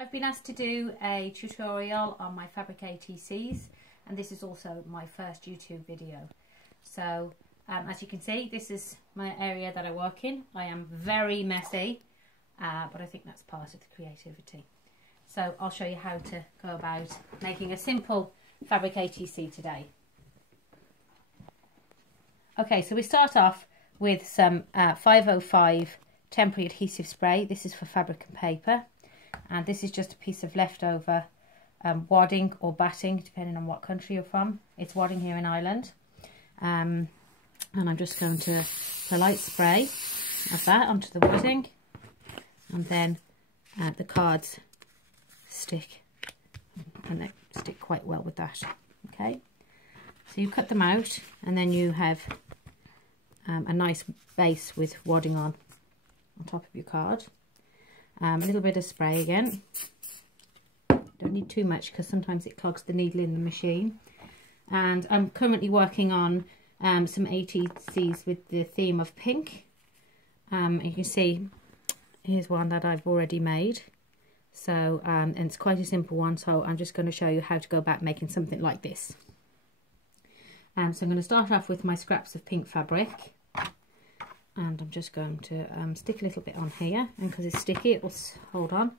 I've been asked to do a tutorial on my fabric ATCs, and this is also my first YouTube video. So as you can see, this is my area that I work in. I am very messy, but I think that's part of the creativity. So I'll show you how to go about making a simple fabric ATC today. Okay, so we start off with some 505 temporary adhesive spray. This is for fabric and paper, and this is just a piece of leftover wadding or batting, depending on what country you're from. It's wadding here in Ireland, and I'm just going to put a light spray of that onto the wadding, and then the cards stick, and they stick quite well with that. Okay, so you cut them out, and then you have a nice base with wadding on top of your card. A little bit of spray again. Don't need too much because sometimes it clogs the needle in the machine. And I'm currently working on some ATCs with the theme of pink. You can see here's one that I've already made. So and it's quite a simple one, so I'm just going to show you how to go about making something like this. So I'm going to start off with my scraps of pink fabric, and I'm just going to stick a little bit on here, and because it's sticky it will hold on.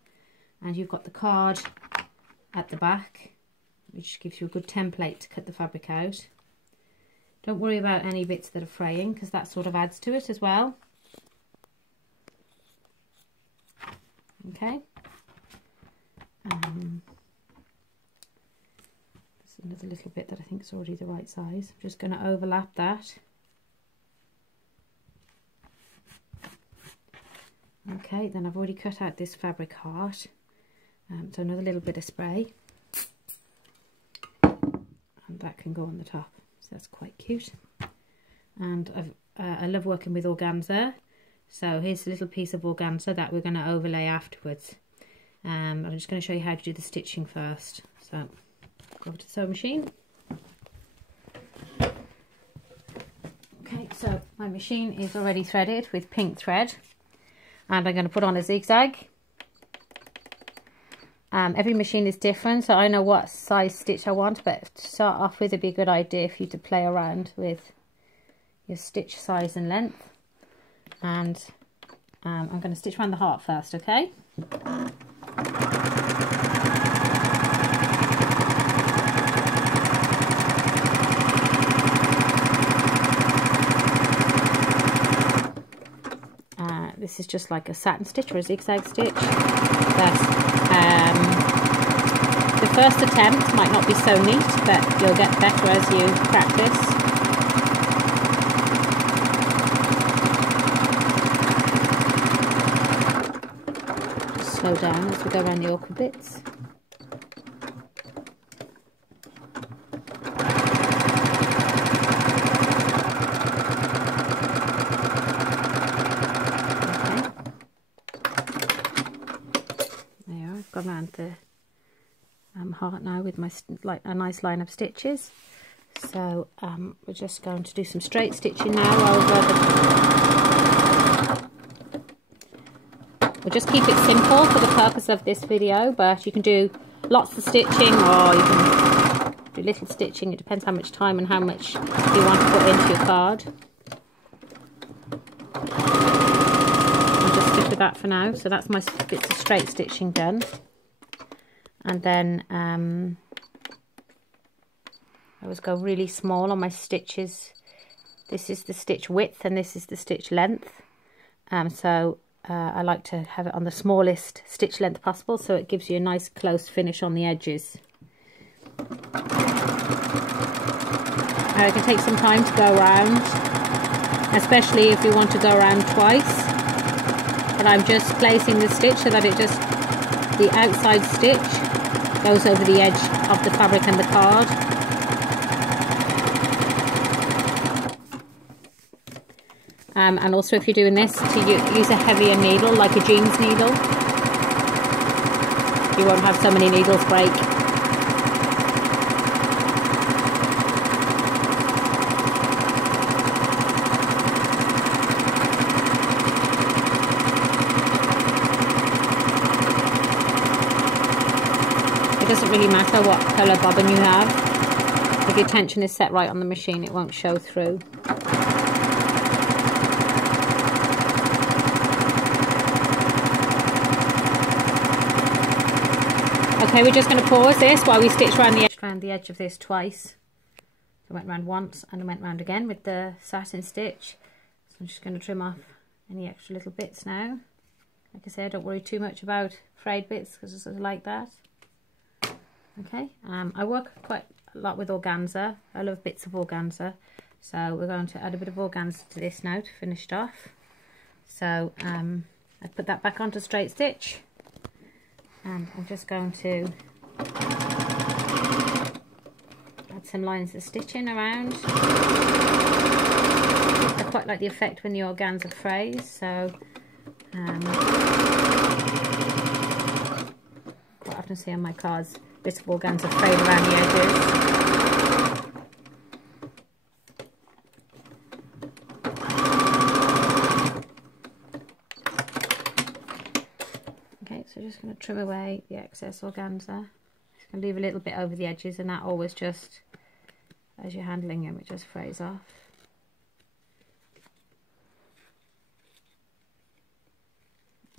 And you've got the card at the back, which gives you a good template to cut the fabric out. Don't worry about any bits that are fraying, because that sort of adds to it as well. Okay. There's another little bit that I think is already the right size. I'm just going to overlap that. Okay, then I've already cut out this fabric heart, so another little bit of spray, and that can go on the top, so that's quite cute. And I love working with organza, so here's a little piece of organza that we're going to overlay afterwards. I'm just going to show you how to do the stitching first. So go over to the sewing machine. Okay, so my machine is already threaded with pink thread, and I'm going to put on a zigzag. Every machine is different, so I know what size stitch I want, but to start off with, it'd be a good idea for you to play around with your stitch size and length. And I'm going to stitch around the heart first, okay? This is just like a satin stitch or a zigzag stitch. But the first attempt might not be so neat, but you'll get better as you practice. Just slow down as we go around the awkward bits. Gone around the heart now with my a nice line of stitches. So we're just going to do some straight stitching now over we'll just keep it simple for the purpose of this video, but you can do lots of stitching or you can do little stitching. It depends how much time and how much you want to put into your card. With that for now. So that's my bits of straight stitching done, and then I always go really small on my stitches. This is the stitch width and this is the stitch length, so I like to have it on the smallest stitch length possible, so it gives you a nice close finish on the edges. Now it can take some time to go around, especially if you want to go around twice. But I'm just placing the stitch so that the outside stitch goes over the edge of the fabric and the card. And also, if you're doing this, to use a heavier needle, like a jeans needle, you won't have so many needles break. doesn't really matter what colour bobbin you have. If your tension is set right on the machine, it won't show through. Okay, we're just going to pause this while we stitch around the edge of this twice. So I went round once and I went round again with the satin stitch. So I'm just going to trim off any extra little bits now. Like I said, don't worry too much about frayed bits because it's like that. Okay, I work quite a lot with organza. I love bits of organza. So we're going to add a bit of organza to this now to finish it off. So I put that back onto straight stitch. And I'm just going to add some lines of stitching around. I quite like the effect when the organza frays, so quite often see on my cards bits of organza frayed around the edges. So just going to trim away the excess organza. Just going to leave a little bit over the edges, and that always just, as you're handling them, it just frays off.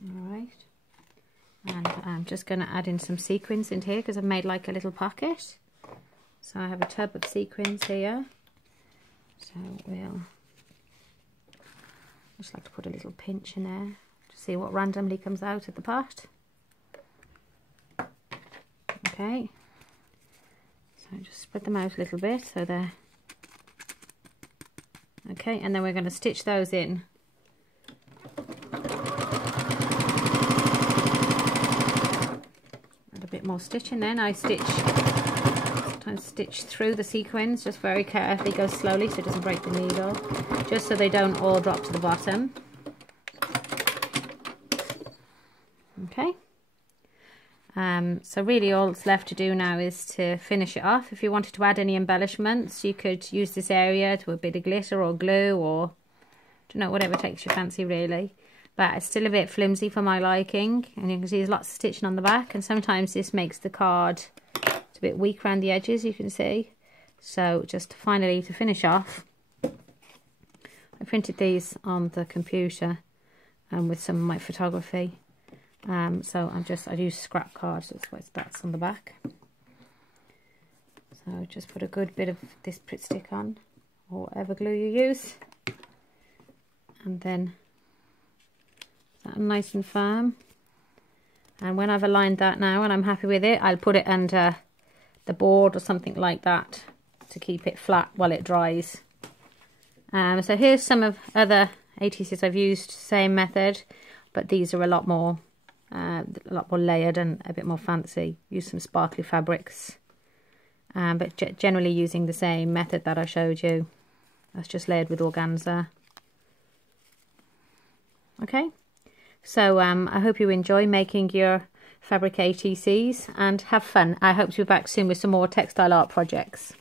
Alright, and I'm just going to add in some sequins into here because I've made like a little pocket. So I have a tub of sequins here. So we'll just like to put a little pinch in there to see what randomly comes out of the pot. Okay, so just spread them out a little bit so they're okay, and then we're going to stitch those in. Add a bit more stitching then. I sometimes stitch through the sequins just very carefully, go slowly so it doesn't break the needle, just so they don't all drop to the bottom. Okay. So really all that's left to do now is to finish it off. If you wanted to add any embellishments, you could use this area to a bit of glitter or glue, or I don't know, whatever takes your fancy really. But it's still a bit flimsy for my liking, and you can see there's lots of stitching on the back, and sometimes this makes the card a bit weak around the edges, you can see. So just finally to finish off, I printed these on the computer with some of my photography. So I use scrap cards, that's on the back. So just put a good bit of this Pritt stick on, or whatever glue you use, and then that nice and firm. And when I've aligned that now and I'm happy with it, I'll put it under the board or something like that to keep it flat while it dries. So here's some of other ATCs I've used, same method, but these are a lot more layered and a bit more fancy. Use some sparkly fabrics, but generally using the same method that I showed you. That's just layered with organza. Okay, so I hope you enjoy making your fabric ATCs and have fun. I hope to be back soon with some more textile art projects.